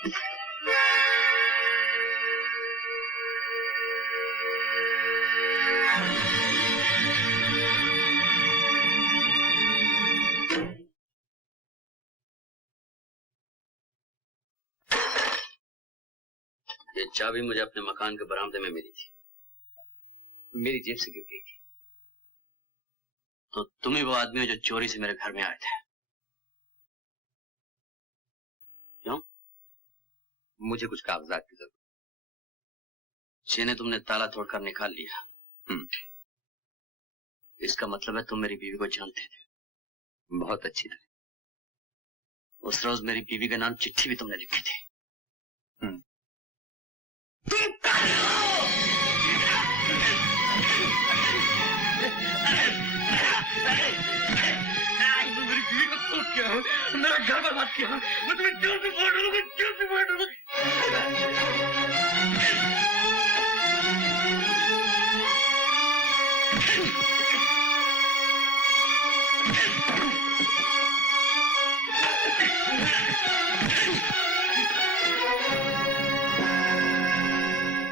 ये चाबी मुझे अपने मकान के बरामदे में मिली थी, मेरी जेब से गिर गई थी। तो तुम ही वो आदमी हो जो चोरी से मेरे घर में आए थे। क्यों? मुझे कुछ कागजात की जरूरत। जिन्हें तुमने ताला तोड़कर निकाल लिया। इसका मतलब है तुम मेरी बीवी को जानते थे बहुत अच्छी तरह। उस रोज मेरी बीवी का नाम चिट्ठी भी तुमने लिखी थी। मेरा घर बर्बाद किया। मैं तुम्हें जेल से बाहर डालूंगा, जेल से बाहर डालूंगा।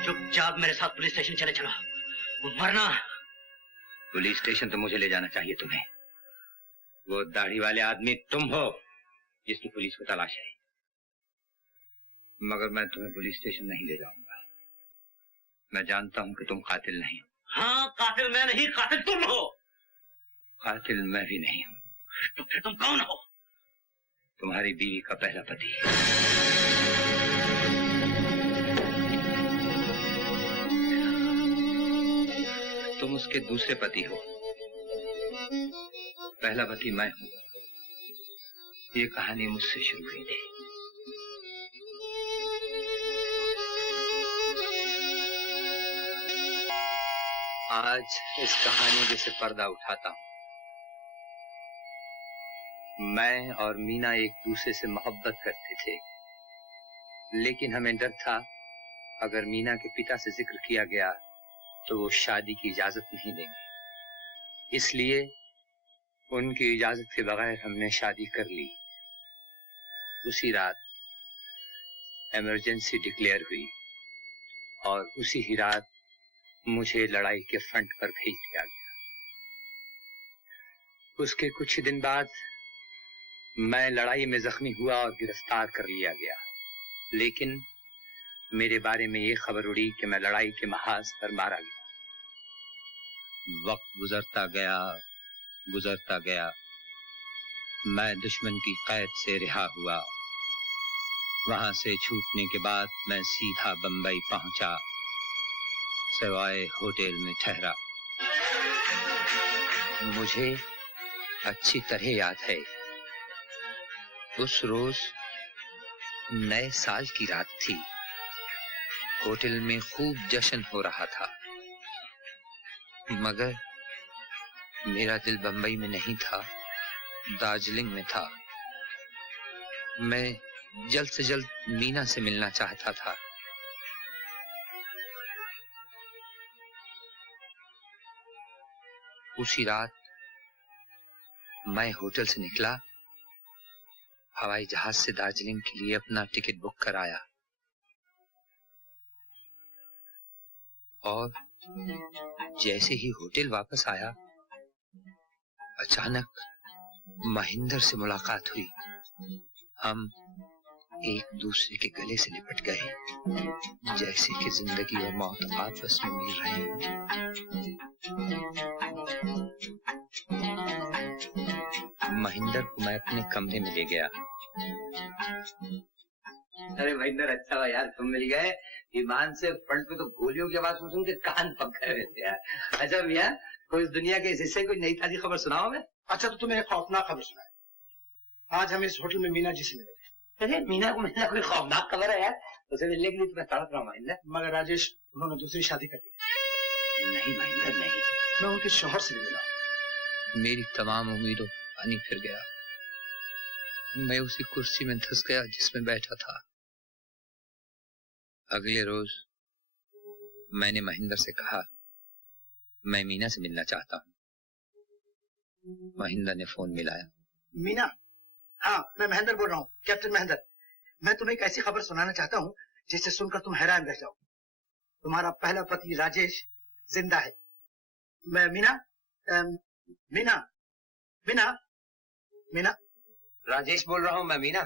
चुपचाप मेरे साथ पुलिस स्टेशन चले चलो, वरना। पुलिस स्टेशन तो मुझे ले जाना चाहिए तुम्हें। वो दाढ़ी वाले आदमी तुम हो जिसकी पुलिस को तलाश है, मगर मैं तुम्हें पुलिस स्टेशन नहीं ले जाऊंगा। मैं जानता हूं कि तुम कातिल नहीं हो। हाँ, कातिल मैं नहीं, कातिल तुम हो। कातिल मैं भी नहीं हूं। तो फिर तुम कौन हो? तुम्हारी बीवी का पहला पति। तुम उसके दूसरे पति हो, पहला पति मैं हूं। ये कहानी मुझसे शुरू हुई थी। आज इस कहानी से पर्दा उठाता हूं। मैं और मीना एक दूसरे से मोहब्बत करते थे, लेकिन हमें डर था अगर मीना के पिता से जिक्र किया गया तो वो शादी की इजाजत नहीं देंगे। इसलिए उनकी इजाजत के बगैर हमने शादी कर ली। उसी रात इमरजेंसी डिक्लेयर हुई और उसी ही रात मुझे लड़ाई के फ्रंट पर भेज दिया गया। उसके कुछ ही दिन बाद मैं लड़ाई में जख्मी हुआ और गिरफ्तार कर लिया गया, लेकिन मेरे बारे में ये खबर उड़ी कि मैं लड़ाई के महाज पर मारा गया। वक्त गुजरता गया, मैं दुश्मन की कैद से रिहा हुआ। वहां से छूटने के बाद मैं सीधा बंबई पहुंचा, सवाए होटल में ठहरा। मुझे अच्छी तरह याद है, उस रोज नए साल की रात थी। होटल में खूब जश्न हो रहा था, मगर मेरा दिल बंबई में नहीं था, दार्जिलिंग में था। मैं जल्द से जल्द मीना से मिलना चाहता था। उसी रात मैं होटल से निकला, हवाई जहाज से दार्जिलिंग के लिए अपना टिकट बुक कराया और जैसे ही होटल वापस आया, अचानक महेंद्र से मुलाकात हुई। हम एक दूसरे के गले से लिपट गए, जैसे कि जिंदगी और मौत आपस में मिल रहे हैं। महेंद्र को मैं अपने कमरे में ले गया। अरे महेंद्र, अच्छा हुआ यार तुम मिल गए। ईमान से फ्रंट पे तो गोलियों की आवाज सुन के कान पक गए वैसे यार। अच्छा भैया, कोई इस दुनिया के इस हिस्से कोई नई ताजी खबर सुनाओ मैं। अच्छा तो तुम्हें एक खौफनाक खबर सुनाए। आज हम इस होटल में मीना जी से मिले। अरे मीना को मिलना कोई खौफनाक खबर है यार? उसे मिलने के लिए तुम्हें तड़प रहा हूँ महेंद्र। मगर राजेश, उन्होंने दूसरी शादी कर दी। नहीं महेंद्र नहीं, मैं उनके शौहर से भी मिला। मेरी तमाम उम्मीदों पर पानी फिर गया। मैं उसी कुर्सी में धंस गया जिसमें बैठा था। अगले रोज मैंने महेंद्र से कहा, मैं मीना से मिलना चाहता हूँ। महेंद्र ने फोन मिलाया। मीना? हाँ, मैं महेंद्र बोल रहा हूँ, कैप्टन महेंद्र। मैं तुम्हें एक ऐसी खबर सुनाना चाहता हूँ जिसे सुनकर तुम हैरान रह जाओ। तुम्हारा पहला पति राजेश जिंदा है। मैं मीना मीना मीना मीना राजेश बोल रहा हूँ मैं, मीना।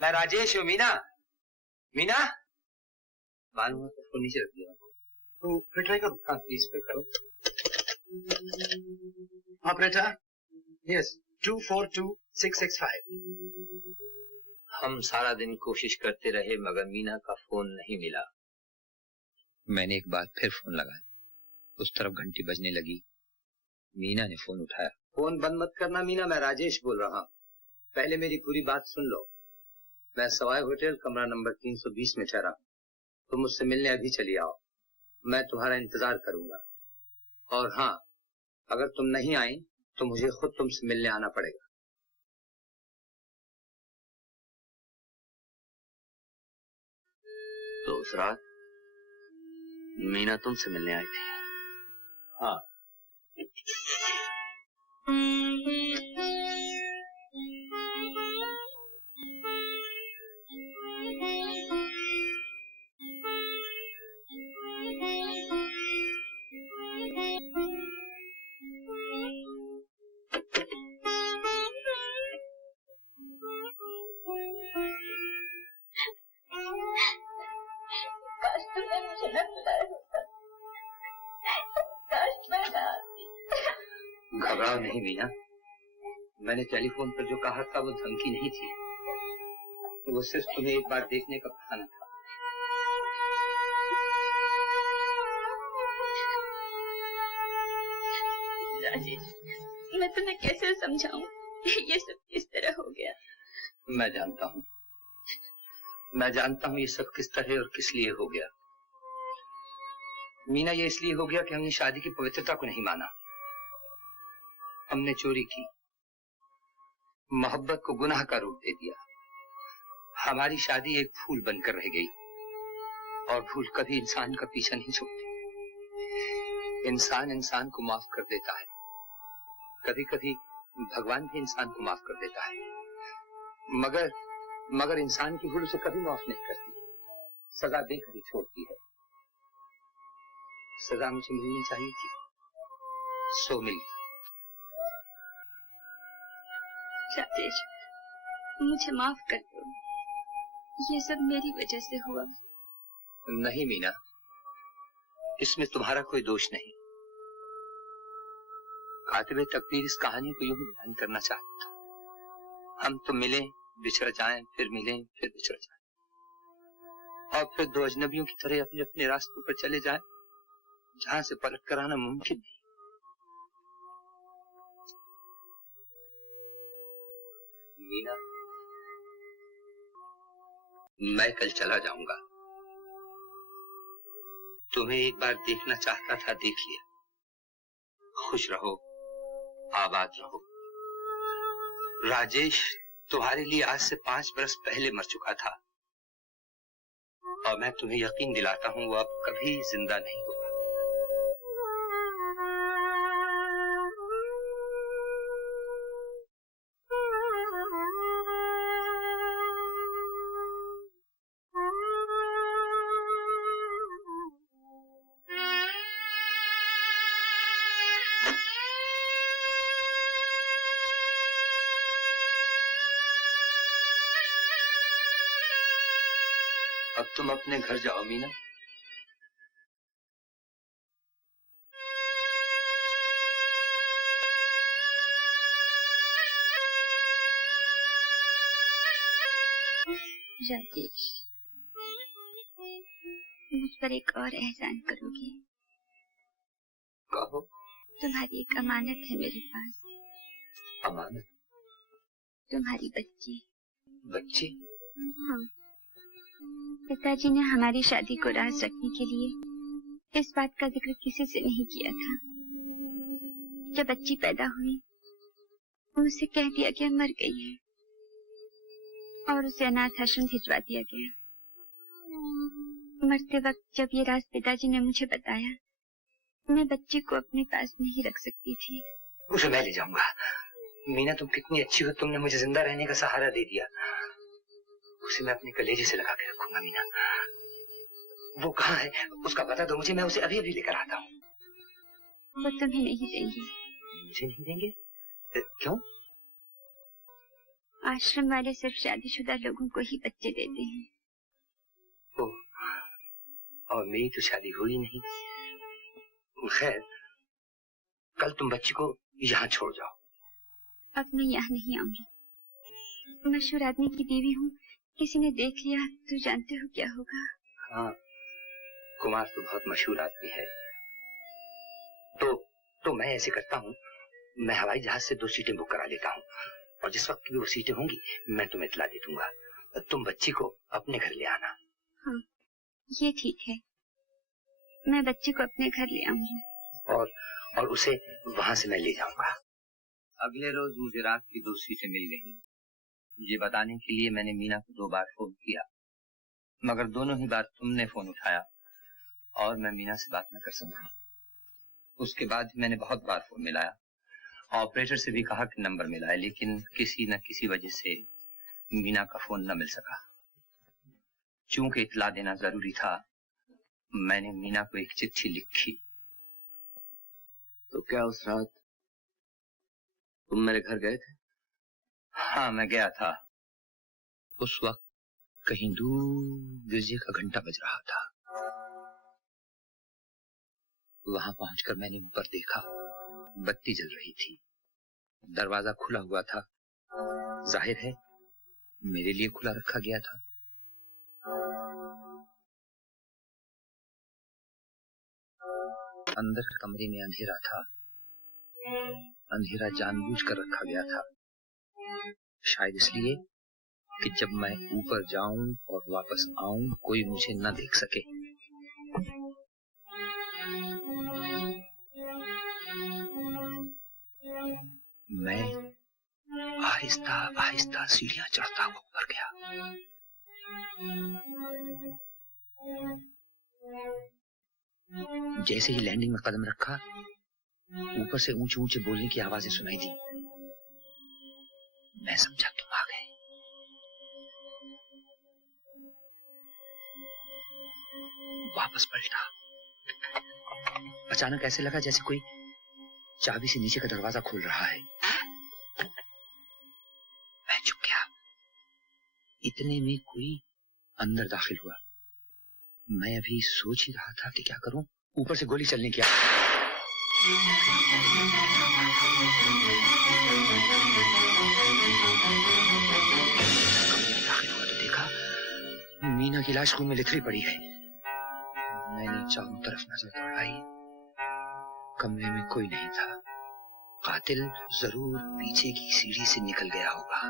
मैं राजेश हूँ, मीना। मीना, मालूम है तो फोन नीचे रख दिया। तो फिर ट्राई करो। हाँ प्लीज फिर करो। Operator, yes 242665। हम सारा दिन कोशिश करते रहे मगर मीना का फोन नहीं मिला। मैंने एक बार फिर फोन लगाया, उस तरफ घंटी बजने लगी। मीना ने फोन उठाया। फोन बंद मत करना मीना, मैं राजेश बोल रहा हूँ। पहले मेरी पूरी बात सुन लो। मैं सवाई होटल कमरा नंबर 320 में ठहरा हूँ। तुम मुझसे मिलने अभी चली आओ, मैं तुम्हारा इंतजार करूंगा। और हाँ, अगर तुम नहीं आई तो मुझे खुद तुमसे मिलने आना पड़ेगा। तो उस रात मीना तुमसे मिलने आई थी? हाँ। घबराओ नहीं मीना, मैंने टेलीफोन पर जो कहा था वो धमकी नहीं थी, वो सिर्फ तुम्हें एक बार देखने का बहाना था। राजेश, मैं तुम्हें कैसे समझाऊं? ये सब किस तरह हो गया? मैं जानता हूँ ये सब किस तरह और किस लिए हो गया। मीना, ये इसलिए हो गया कि हमने शादी की पवित्रता को नहीं माना। हमने चोरी की, मोहब्बत को गुनाह का रूप दे दिया। हमारी शादी एक भूल बनकर रह गई, और भूल कभी इंसान का पीछा नहीं छोड़ती। इंसान इंसान को माफ कर देता है, कभी कभी भगवान भी इंसान को माफ कर देता है, मगर इंसान की भूल उसे कभी माफ नहीं करती, सजा देकर ही छोड़ती है। सजा मुझे मिलनी चाहिए थी, सो मिली। राजेश, मुझे माफ कर दो, ये सब मेरी वजह से हुआ। नहीं मीना, इसमें तुम्हारा कोई दोष नहीं। कातिबे तकदीर इस कहानी को यूं ही बयान करना चाहता था। हम तो मिले, बिछड़ जाएं, फिर मिलें, फिर बिछड़ जाएं, और फिर दो अजनबियों की तरह अपने अपने रास्तों पर चले जाएं, जहां से पलट कर आना मुमकिन नहीं। मीना, मैं कल चला जाऊंगा। तुम्हें एक बार देखना चाहता था, देख लिया। खुश रहो, आबाद रहो। राजेश तुम्हारे लिए आज से 5 बरस पहले मर चुका था, और मैं तुम्हें यकीन दिलाता हूं वो अब कभी जिंदा नहीं होगा। अब तुम अपने घर जाओ मीना। राजेश, मुझ पर एक और एहसान करोगे? कहो। तुम्हारी एक अमानत है मेरे पास। अमानत? तुम्हारी बच्ची। बच्ची? हाँ, पिताजी ने हमारी शादी को राज रखने के लिए इस बात का जिक्र किसी से नहीं किया था। जब बच्ची पैदा हुई उसे कह दिया गया मर गई है, और उसे अनाथ आश्रम भिजवा दिया गया। मरते वक्त जब ये राज पिताजी ने मुझे बताया, मैं बच्ची को अपने पास नहीं रख सकती थी। उसे मैं ले जाऊंगा। मीना, तुम कितनी अच्छी हो, तुमने मुझे जिंदा रहने का सहारा दे दिया। उसे मैं अपने कलेजे से लगा के रखूंगा मीना। वो कहाँ है उसका पता दो मुझे, मैं उसे अभी अभी लेकर आता हूँ। वो तुम्हें नहीं देंगे। मुझे नहीं देंगे? क्यों? आश्रम वाले सिर्फ शादीशुदा लोगों को ही बच्चे देते हैं। ओह, और मेरी तो शादी हुई नहीं। खैर, कल तुम बच्ची को यहाँ छोड़ जाओ। अब मैं यहाँ नहीं आऊंगी। मशहूर आदमी की बीवी हूँ, किसी ने देख लिया तो जानते हो क्या होगा। हाँ, कुमार तो बहुत मशहूर आदमी है। तो मैं ऐसे करता हूँ, मैं हवाई जहाज से 2 सीटें बुक करा लेता हूँ, और जिस वक्त की वो सीटें होंगी मैं तुम्हें इतला दे दूंगा। तुम बच्ची को अपने घर ले आना। हाँ, ये ठीक है। मैं बच्चे को अपने घर ले आऊंगी। और उसे वहां से मैं ले जाऊंगा। अगले रोज मुझे रात की 2 सीटें मिल गई। ये बताने के लिए मैंने मीना को 2 बार फोन किया, मगर दोनों ही बार तुमने फोन उठाया और मैं मीना से बात न कर सका। उसके बाद मैंने बहुत बार फोन मिलाया, ऑपरेटर से भी कहा कि नंबर मिलाए, लेकिन किसी न किसी वजह से मीना का फोन न मिल सका। चूंकि इतला देना जरूरी था, मैंने मीना को एक चिट्ठी लिखी। तो क्या उस रात तुम मेरे घर गए थे? हाँ, मैं गया था। उस वक्त कहीं दूर गिरजे का घंटा बज रहा था। वहां पहुंचकर मैंने ऊपर देखा, बत्ती जल रही थी, दरवाजा खुला हुआ था। जाहिर है मेरे लिए खुला रखा गया था। अंदर कमरे में अंधेरा था। अंधेरा जानबूझकर रखा गया था, शायद इसलिए कि जब मैं ऊपर जाऊं और वापस आऊं कोई मुझे न देख सके। मैं आहिस्ता आहिस्ता सीढ़ियां चढ़ता हुआ ऊपर गया। जैसे ही लैंडिंग में कदम रखा, ऊपर से ऊंचे ऊंचे बोलने की आवाजें सुनाई दी। मैं समझा तुम आ गए। वापस पलटा। अचानक ऐसे लगा जैसे कोई चाबी से नीचे का दरवाजा खोल रहा है। मैं चुप गया। इतने में कोई अंदर दाखिल हुआ। मैं अभी सोच ही रहा था कि क्या करूं, ऊपर से गोली चलने की दाखिल हुआ तो देखा मीना की लाश खून में लिथड़ी पड़ी है। मैंने चारों तरफ नजर दौड़ाई, कमरे में कोई नहीं था। कातिल जरूर पीछे की सीढ़ी से निकल गया होगा।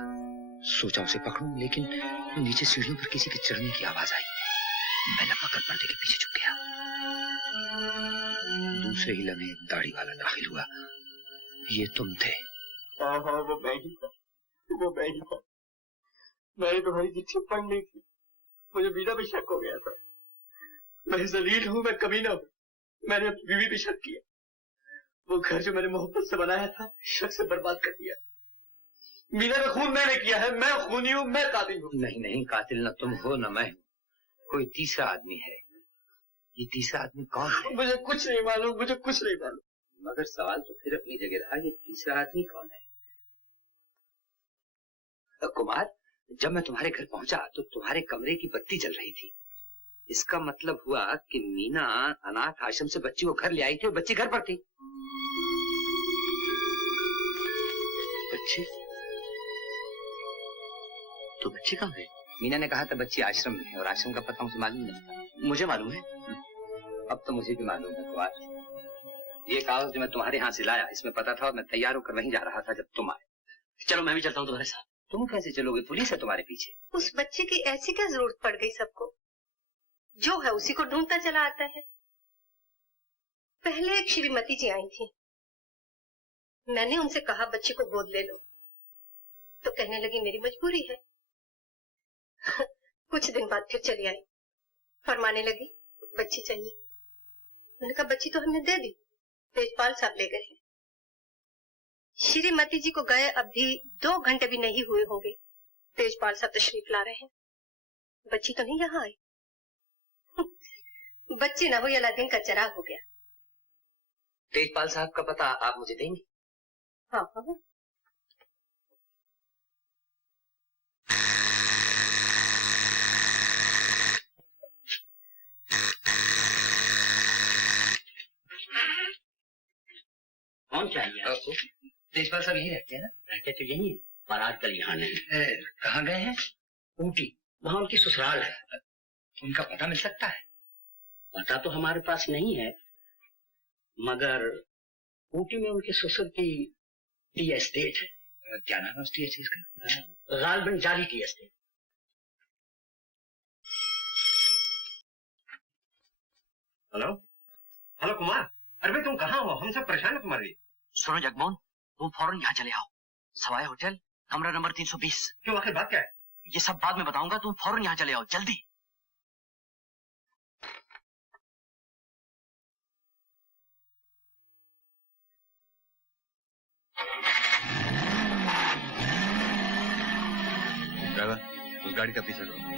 सोचा उसे पकड़ूं, लेकिन नीचे सीढ़ियों पर किसी के चढ़ने की आवाज आई। मैं लपक कर पर्दे के पीछे छुप गया। दूसरे ही लम्हे दाढ़ी वाला दाखिल हुआ। ये तुम थे? हाँ, वो मैं ही था। मैंने तुम्हारी चिट्ठी पढ़ ली थी। मुझे मीना पे शक हो गया था। मैं जलील हूँ, मैं कमीना हूँ। मैंने अपनी बीवी पे शक किया। वो घर जो मैंने मोहब्बत से बनाया था, शक से बर्बाद कर दिया। मीना का खून मैंने किया है। मैं खूनी हूँ, मैं कातिल हूँ। नहीं, कातिल न तुम हो न मैं हूँ। कोई तीसरा आदमी है। ये तीसरा आदमी कौन है? मुझे कुछ नहीं मालूम। मगर सवाल तो फिर अपनी जगह रहा, ये तीसरा आदमी कौन है? कुमार, जब मैं तुम्हारे घर पहुंचा तो तुम्हारे कमरे की बत्ती जल रही थी। इसका मतलब हुआ कि मीना अनाथ आश्रम से बच्ची को घर ले आई थी और बच्ची घर पर थी। बच्ची? तो बच्ची कहाँ है? मीना ने कहा था बच्ची आश्रम में है, और आश्रम का पता मुझे मालूम नहीं था। मुझे मालूम है। अब तो मुझे भी मालूम है कुमार। ये कागज जो मैं तुम्हारे यहाँ से लाया, इसमें पता था और मैं तैयार होकर वहीं जा रहा था जब तुम आए। चलो मैं भी चलता हूँ तुम्हारे साथ। तुम कैसे चलोगे? पुलिस है तुम्हारे पीछे। उस बच्चे की ऐसी क्या जरूरत पड़ गई सबको? जो है उसी को ढूंढता चला आता है। पहले एक श्रीमती जी आई थी। मैंने उनसे कहा बच्ची को गोद ले लो, तो कहने लगी मेरी मजबूरी है। कुछ दिन बाद फिर चली आई, फरमाने लगी बच्ची चाहिए। मैंने कहा बच्ची तो हमने दे दी, तेजपाल साहब ले गए। श्रीमती जी को गए अभी 2 घंटे भी नहीं हुए होंगे, तेजपाल साहब तशरीफ ला रहे हैं। बच्ची तो नहीं यहाँ आई। बच्ची ना हुई अलादीन का चिराग हो गया। तेजपाल साहब का पता आप मुझे देंगे? हाँ हाँ। कौन चाहिए आपको? तेजपाल साहब यही रहते हैं ना? रहते तो यही है, पर आजकल यहाँ नहीं। कहाँ गए हैं? ऊटी, वहाँ उनकी ससुराल है। उनका पता मिल सकता है? पता तो हमारे पास नहीं है, मगर ऊटी में उनके ससुर की टी एस्टेट है। क्या नाम है उस टी एस्टेट का? गालबन जारी tea estate. Hello hello Kumar, अरे भाई तुम कहाँ हो? हम सब परेशान है तुम्हारे लिए। सुनो जगमोहन, तुम फौरन यहाँ चले आओ। सवाई होटल, कमरा नंबर 320। क्यों, आखिर बात क्या है? ये सब बाद में बताऊंगा, तुम फौरन यहाँ चले आओ, जल्दी। ड्राइवर, उस गाड़ी का पीछा करो।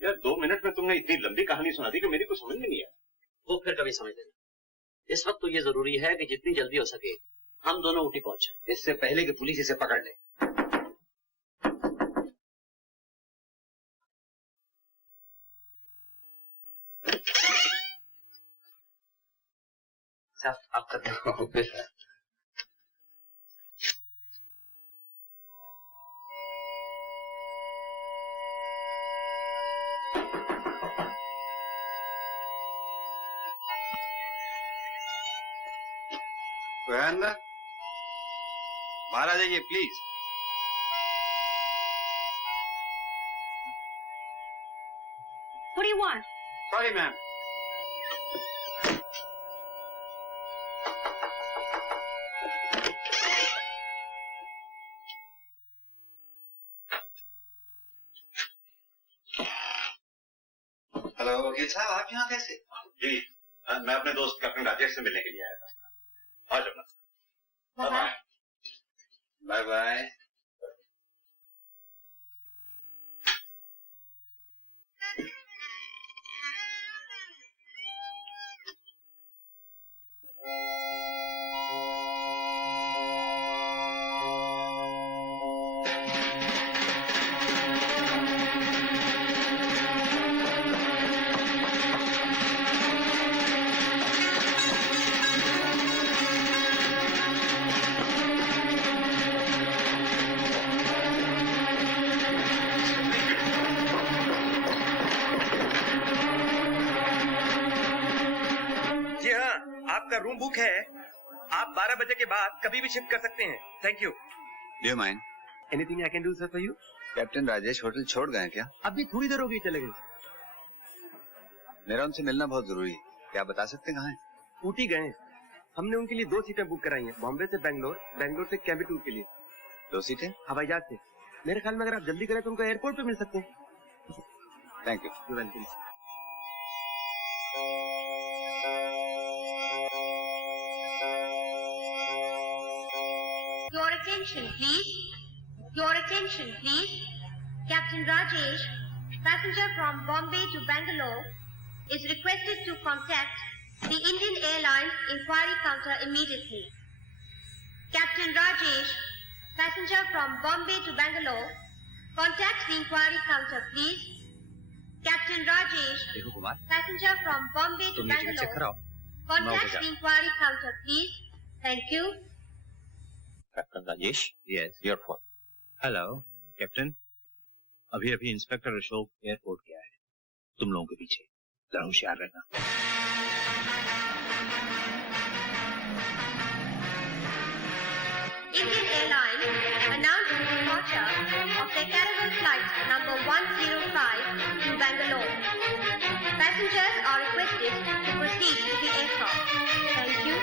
यार 2 मिनट में तुमने इतनी लंबी कहानी सुना दी कि मेरी कुछ समझ में नहीं आया। वो फिर कभी समझ लेना। इस वक्त तो ये जरूरी है कि जितनी जल्दी हो सके हम दोनों ऊटी पहुंचे, इससे पहले कि पुलिस इसे पकड़ ले। साहब आपका अंदर बाहर आ जाइए please. What do you want? Sorry ma'am. Hello वकील साहब, आप यहाँ कैसे? जी मैं अपने दोस्त कैप्टन राजेश से मिलने के लिए आया था। हाँ जब बाय बाय बाय। आपका रूम बुक है। आप 12 बजे के बाद कभी भी शिफ्ट कर सकते हैं। Thank you. Do you mind? Anything I can do sir for you? Captain Rajesh hotel छोड़ गए क्या? अभी थोड़ी देर हो गई चले गए। मेरा उनसे मिलना बहुत जरूरी है, क्या बता सकते कहाँ है? ऊटी गए। हमने उनके लिए 2 सीटें बुक कराई हैं, बॉम्बे से बैंगलोर, बैंगलोर से कैम्बटूर के लिए। 2 सीटें? हवाई जहाज से। मेरे ख्याल में अगर आप जल्दी करें तो उनको एयरपोर्ट पे मिल सकते हैं। Thank you. You welcome. Your attention, please. Your attention, please. Captain Rajesh, passenger from Bombay to Bangalore, is requested to contact the Indian Airlines inquiry counter immediately. Captain Rajesh, passenger from Bombay to Bangalore, Contact the inquiry counter, please. Captain Rajesh, देखो Kumar, passenger from Bombay to तुम ये ticket check Bangalore. कराओ। Contact the inquiry counter, please. Thank you. Captain Rajesh, yes, your phone. Hello. Captain, अभी अभी inspector Ashok airport गया है, तुम लोगों के पीछे, जरा होशियार रहना। Indian Airlines announced the departure of their caravan flight number 105 to Bangalore. Passengers are requested to proceed to the aircraft. Thank you.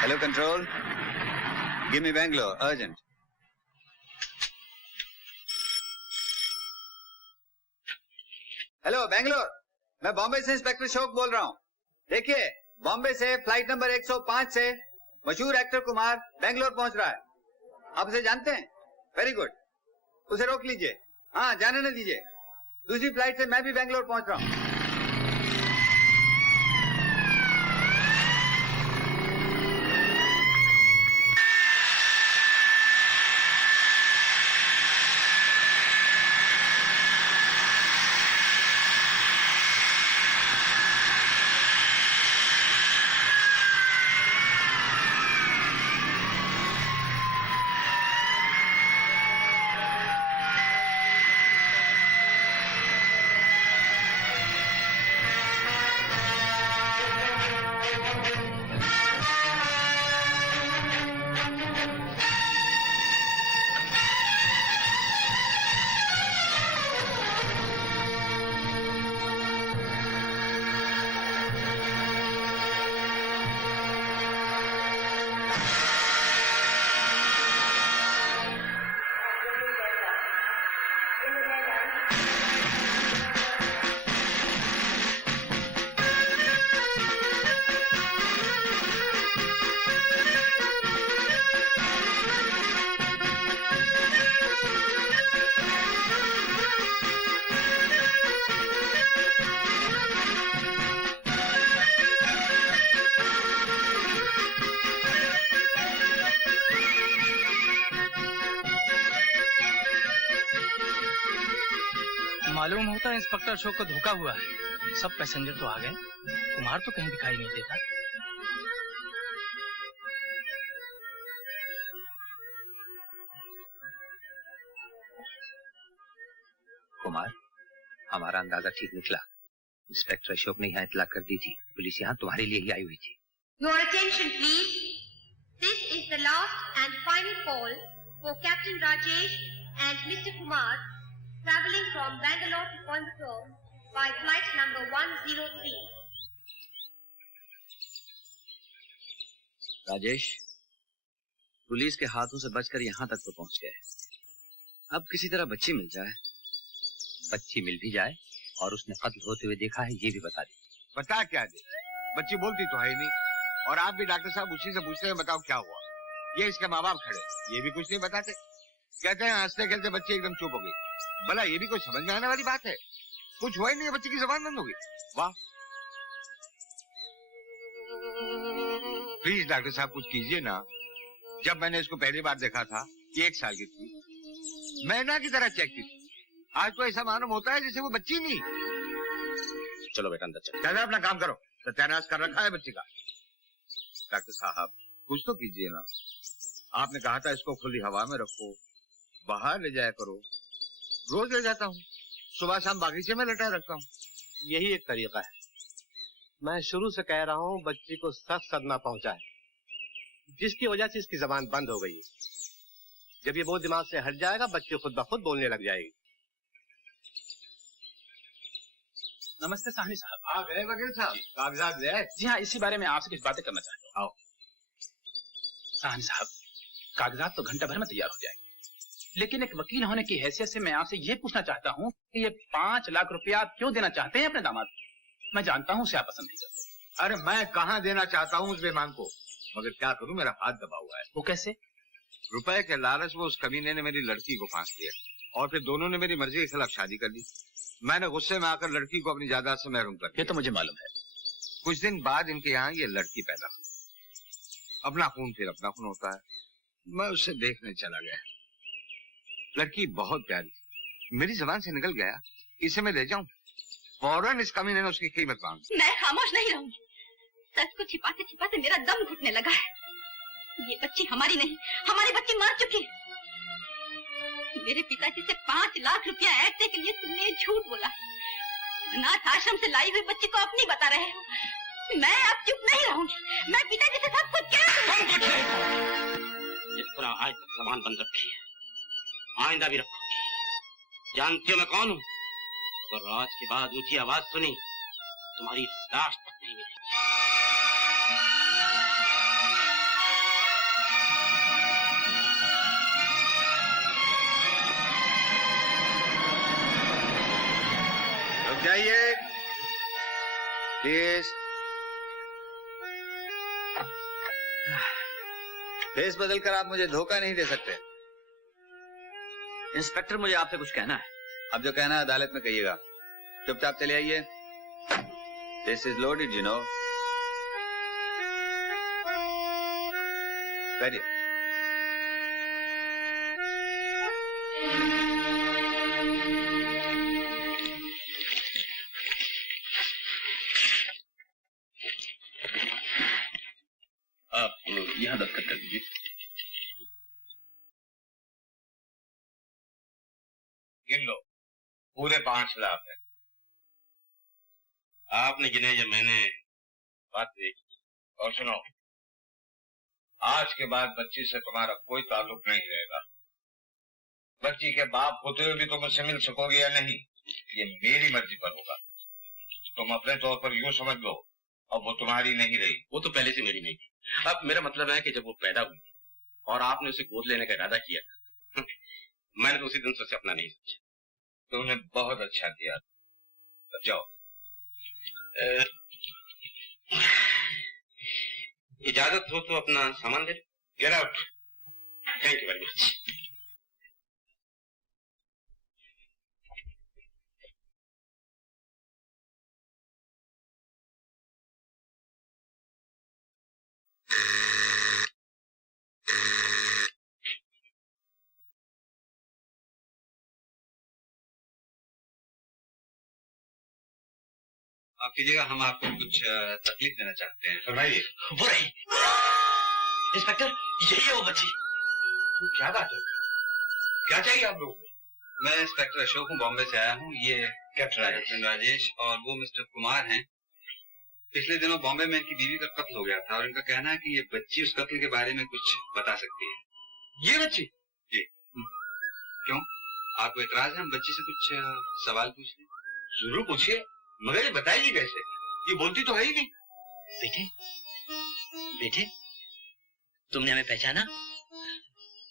Hello control, give me Bangalore urgent. Hello Bangalore, मैं बॉम्बे से इंस्पेक्टर अशोक बोल रहा हूँ। देखिए, बॉम्बे से फ्लाइट नंबर 105 से मशहूर actor Kumar Bangalore पहुंच रहा है। आप उसे जानते हैं? वेरी गुड, उसे रोक लीजिए। हाँ, जाने न दीजिए। दूसरी फ्लाइट से मैं भी बैंगलोर पहुंच रहा हूँ। मालूम होता है इंस्पेक्टर अशोक को धोखा हुआ है। सब पैसेंजर तो आ गए, कुमार तो कहीं दिखाई नहीं देता। कुमार, हमारा अंदाजा ठीक निकला। इंस्पेक्टर अशोक ने यहाँ इतला कर दी थी। पुलिस यहाँ तुम्हारे लिए ही आई हुई थी। Your attention, please. This is the last and final call for Captain Rajesh and Mr. Kumar, traveling from Bangalore to Coimbatore by flight number 103. Rajesh, police के हाथों से बचकर यहाँ तक तो पहुँच गए। अब किसी तरह बच्ची मिल जाए। बच्ची मिल भी जाए और उसने कत्ल होते हुए देखा है, ये भी बता दे। बता क्या दे? बच्ची बोलती तो है ही नहीं। और आप भी डॉक्टर साहब उसी से पूछते हैं, बताओ क्या हुआ। ये इसके माँ बाप खड़े, ये भी कुछ नहीं बताते। कहते हैं हंसते खेलते बच्ची एकदम चुप हो गई। भला ये भी कोई समझ में आने वाली बात है? कुछ हुआ ही नहीं, बच्ची की जुबान बंद हो गई। वाह, प्लीज डॉक्टर साहब कुछ कीजिए ना। जब मैंने इसको पहली बार देखा था, ये 1 साल की थी, मैना की तरह चेक की थी। आज तो ऐसा मालूम होता है जैसे वो बच्ची नहीं। चलो बेटा अंदर चलो। कहते अपना काम करो, सत्यानाश कर रखा है बच्ची का। डॉक्टर साहब कुछ तो कीजिए ना। आपने कहा था इसको खुली हवा में रखो, बाहर ले जाया करो। रोज ले जाता हूँ, सुबह शाम बागीचे में लटा रखता हूँ। यही एक तरीका है। मैं शुरू से कह रहा हूँ बच्ची को सख्त सदमा पहुंचा है, जिसकी वजह से इसकी जबान बंद हो गई है। जब ये बोझ दिमाग से हट जाएगा, बच्ची खुद ब खुद बोलने लग जाएगी। नमस्ते साहनी साहब। आ गए वकील साहब, कागजात ले आए? जी हाँ, इसी बारे में आपसे कुछ बातें करना चाहता हूँ। आओ। साहनी साहब, कागजात तो घंटा भर में तैयार हो जाएंगे, लेकिन एक वकील होने की हैसियत से मैं आपसे ये पूछना चाहता हूँ कि ये 5 लाख रुपया आप क्यों देना चाहते हैं अपने दामाद को? मैं जानता हूँ उसे आप पसंद नहीं करते। अरे मैं कहाँ देना चाहता हूँ उस बेईमान को, मगर क्या करूँ, मेरा हाथ दबा हुआ है। वो कैसे? रुपए के लालच में उस कमीने ने मेरी लड़की को फांस लिया और फिर दोनों ने मेरी मर्जी के खिलाफ शादी कर ली। मैंने गुस्से में आकर लड़की को अपनी जायदाद से महरूम कर दिया। ये तो मुझे मालूम है। कुछ दिन बाद इनके यहाँ ये लड़की पैदा हुई। अपना खून फिर अपना खून होता है। मैं उसे देखने चला गया। लड़की बहुत प्यारी थी, मेरी जबान से निकल गया इसे मैं ले जाऊं। फौरन इस कमीने ने उसकी कीमत मांगी। मैं खामोश नहीं रहूंगी। सच को छिपाते छिपाते मेरा दम घुटने लगा है। ये बच्ची हमारी नहीं, हमारी बच्ची मर चुकी है। मेरे पिताजी से 5 लाख रुपया ऐंठने के लिए तुमने ये झूठ बोला। अनाथ आश्रम से लाई हुई बच्ची को अपनी बता रहे हो। मैं अब चुप नहीं रहूंगी। मैं पिताजी से सब कुछ कह दूंगी। इस तरह आज तक जबान बंद रखी है, आइंदा भी रखूंगी। जानती हो मैं कौन हूँ? अगर आज के बाद ऊंची आवाज सुनी, तुम्हारी लाश तक नहीं मिलेगी। रुक जाइए प्लीज। फेस बदलकर आप मुझे धोखा नहीं दे सकते। इंस्पेक्टर, मुझे आपसे कुछ कहना है। अब जो कहना है अदालत में कहिएगा। चुपचाप चले आइए। This is loaded you know. बैठिए। आप यहाँ दस्तखत कर दीजिए। गिन लो, पूरे 5 लाख है। आपने गिने या मैंने? बात नहीं। और सुनो, आज के बाद बच्ची से तुम्हारा कोई ताल्लुक नहीं रहेगा। बच्ची के बाप होते हुए भी तुम मुझसे मिल सकोगे या नहीं, ये मेरी मर्जी पर होगा। तुम अपने तौर पर यूं समझ लो, अब वो तुम्हारी नहीं रही। वो तो पहले से मेरी नहीं थी। अब मेरा मतलब है कि जब वो पैदा हुई और आपने उसे गोद लेने का इरादा किया था, मैंने तो उसी दिन से उसे अपना नहीं सोचा। तुमने बहुत अच्छा किया। अब जाओ। इजाजत हो तो अपना सामान दे। Get out. Thank you very much. आप कीजिएगा, हम आपको कुछ तकलीफ देना चाहते हैं। सुनाइए। वो रही इंस्पेक्टर, यही है वो बच्ची। क्या बात है? क्या चाहिए आप लोगों को? मैं इंस्पेक्टर अशोक हूँ, बॉम्बे से आया हूँ। ये कैप्टन राजेश और वो मिस्टर कुमार हैं। पिछले दिनों बॉम्बे में इनकी बीवी का कत्ल हो गया था और इनका कहना है कि ये बच्ची उस कत्ल के बारे में कुछ बता सकती है। ये बच्ची? जी। क्यों, आपको इतराज है हम बच्ची से कुछ सवाल पूछ लें? जरूर पूछिए, मगर ये बताइए कैसे? ये बोलती तो है ही नहीं। बेटे, तुमने हमें पहचाना?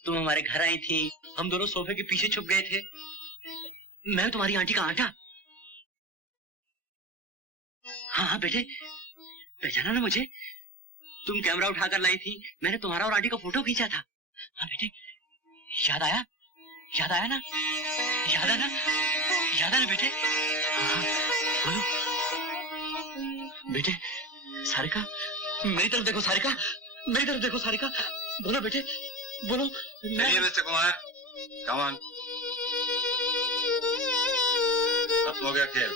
तुम हमारे घर आई थी, हम दोनों सोफे के पीछे छुप गए थे। मैं तुम्हारी आंटी का आंटा। हाँ बेटे, पहचाना ना मुझे? तुम कैमरा उठाकर लाई थी, मैंने तुम्हारा और आंटी का फोटो खींचा था। हाँ बेटे, याद आया? याद आया ना? याद आया ना? याद आया ना बेटे? हाँ, बोलो बेटे। सारिका, मेरी तरफ देखो सारिका, मेरी तरफ देखो सारिका। बोलो बेटे, बोलो। चलिए मिस्टर कुमार, कम ऑन। खत्म हो गया खेल।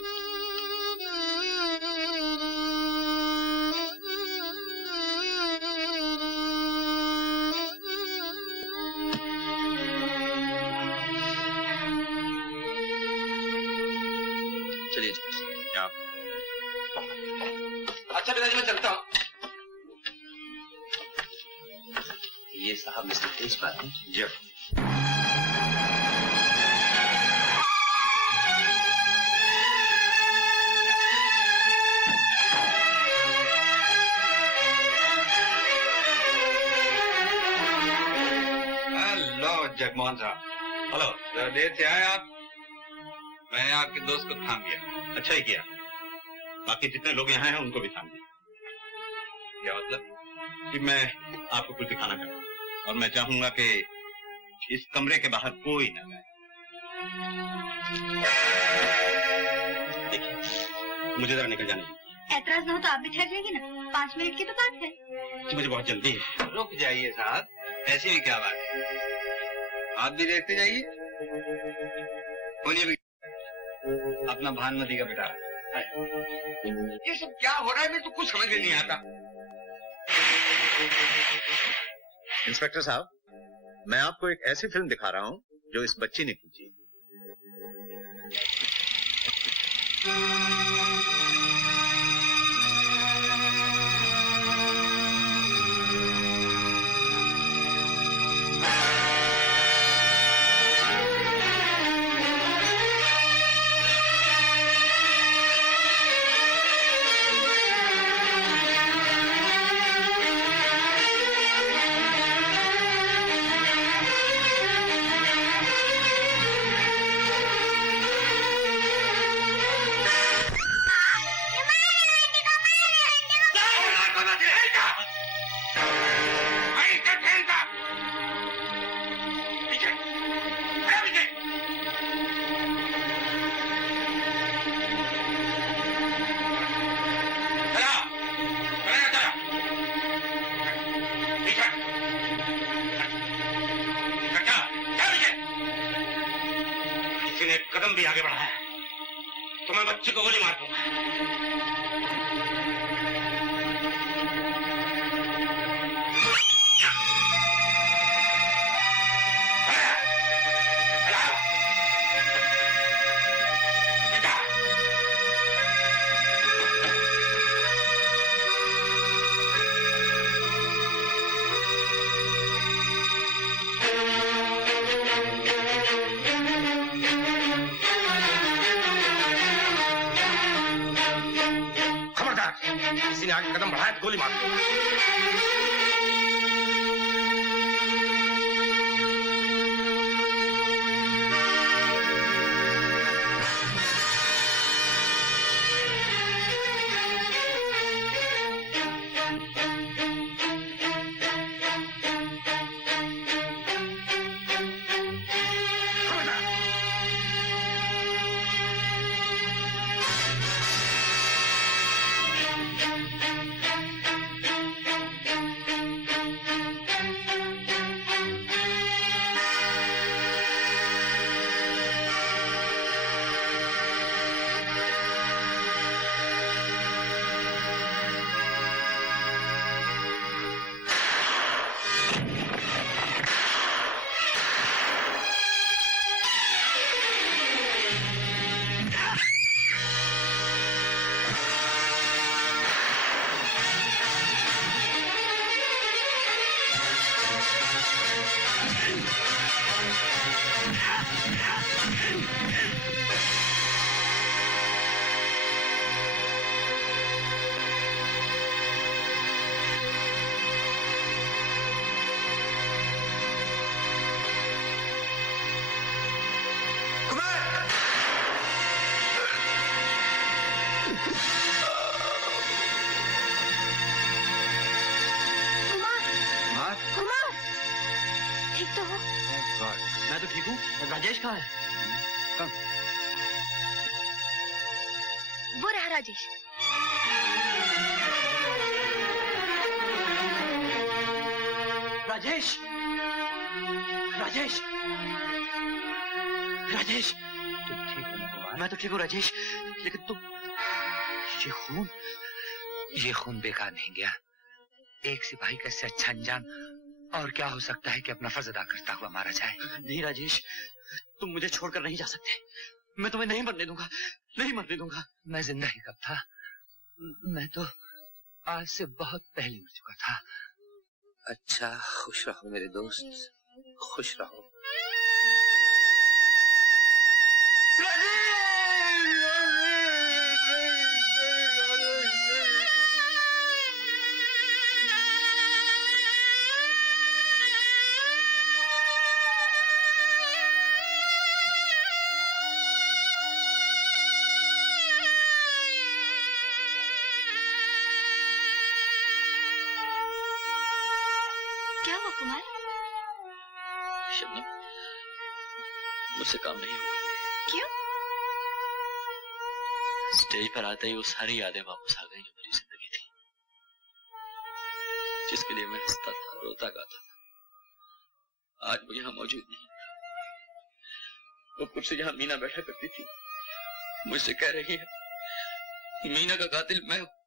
चलिए क्या? अच्छा पिताजी, मैं चलता हूँ। ये साहब मिस्टर तेजपाल हैं। जी। मोहन साहब। हेलो। जरा देर से आए आप। मैंने आपके दोस्त को थाम दिया। अच्छा ही किया। बाकी जितने लोग यहाँ हैं उनको भी थाम दिया। क्या मतलब? कि मैं आपको कुछ दिखाना चाहता हूँ और मैं चाहूंगा कि इस कमरे के बाहर कोई न जाए। देखिए, मुझे जरा निकल जाने दीजिए। ऐतराज ना हो तो आप भी ठहर जाएंगे ना, 5 मिनट की तो बात है। मुझे बहुत जल्दी है। रुक जाइए साहब, ऐसी भी क्या बात है? आप भी देखते जाइए। बोलिए अपना भानुमति का बेटा। ये सब क्या हो रहा है, मेरे तो कुछ समझ में नहीं आता। इंस्पेक्टर साहब, मैं आपको एक ऐसी फिल्म दिखा रहा हूं जो इस बच्ची ने खींची। कदम भी आगे बढ़ाया तो मैं बच्ची को गोली मार दूंगा। किसी ने आगे कदम बढ़ाया तो गोली मार दूंगा। राजेश कहाँ है? वो रहा राजेश। राजेश, राजेश, राजेश, तुम ठीक हो ना कुमार? मैं तो ठीक हूँ राजेश, लेकिन तुम ये खून बेकार नहीं गया। एक सिपाही का इससे अच्छा अंजाम और क्या हो सकता है कि अपना फर्ज अदा करता हुआ मारा जाए। नहीं राजेश, तुम मुझे छोड़कर नहीं जा सकते। मैं तुम्हें नहीं मरने दूंगा, नहीं मरने दूंगा। मैं जिंदा ही कब था? मैं तो आज से बहुत पहले मर चुका था। अच्छा, खुश रहो मेरे दोस्त, खुश रहो। क्या हुआ कुमार? शबनम, मुझसे काम नहीं होगा। क्यों? स्टेज पर आते ही वो सारी यादें वापस आ गई जो मेरी जिंदगी थी, जिसके लिए मैं हंसता था, रोता गाता था। आज वो यहाँ मौजूद नहीं। वो कुर्सी जहाँ मीना बैठा करती थी, मुझसे कह रही है मीना का कातिल मैं हूं।